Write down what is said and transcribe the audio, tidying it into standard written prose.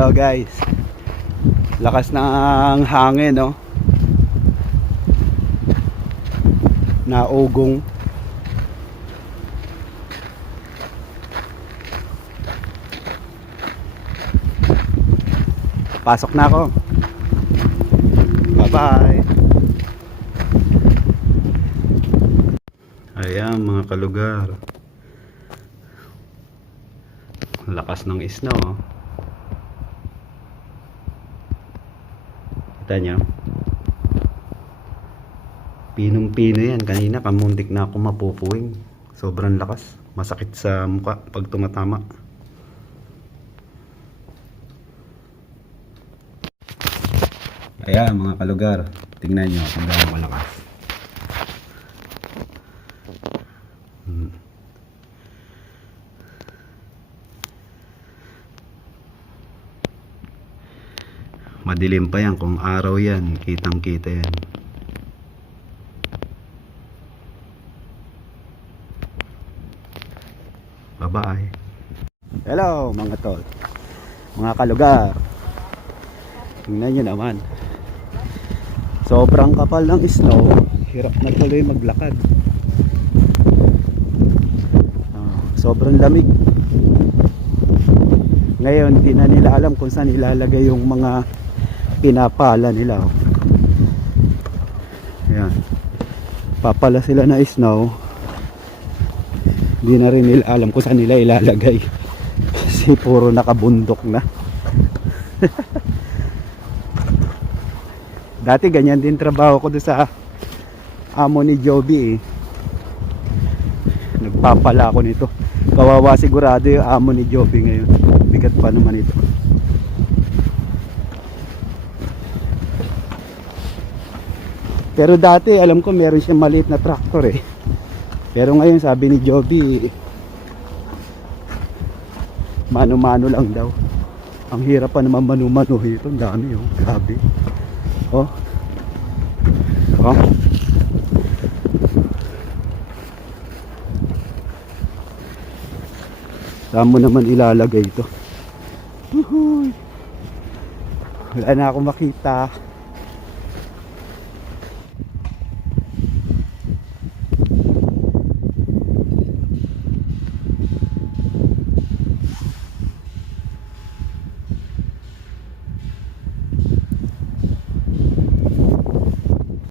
Hello guys. Lakas ng hangin, no? Naugong. Pasok na ako. Bye-bye. Ayan mga kalugar. Lakas ng snow, oh. Kita nyo? Pinong-pino yan. Kanina kamuntik na ako mapupuwing. Sobrang lakas. Masakit sa mukha pag tumatama. Ayan mga kalugar. Tingnan nyo kung gaano malakas. Madilim pa yan. Kung araw yan, kitang kita yan. Bye bye. Hello mga tol, mga kalugar. Tingnan nyo naman, sobrang kapal ng snow. Hirap na tuloy maglakad. Sobrang lamig. Ngayon di na nila alam kung saan ilalagay yung mga pinapala nila. Ayan, papala sila na snow. Di na rin nila alam kung saan nila ilalagay kasi puro nakabundok na. Dati ganyan din trabaho ko doon sa amo ni Joby, eh. Nagpapala ako nito. Kawawa sigurado yung amo ni Joby ngayon. Bigat pa naman ito. Pero dati alam ko meron siyang maliit na tractor, eh. Pero ngayon sabi ni Joby, mano-mano lang daw. Ang hirap pa naman mano-mano ito. Ang dami, oh. Grabe. Oh. Oh. Saan mo naman ilalagay ito? Wala na akong makita.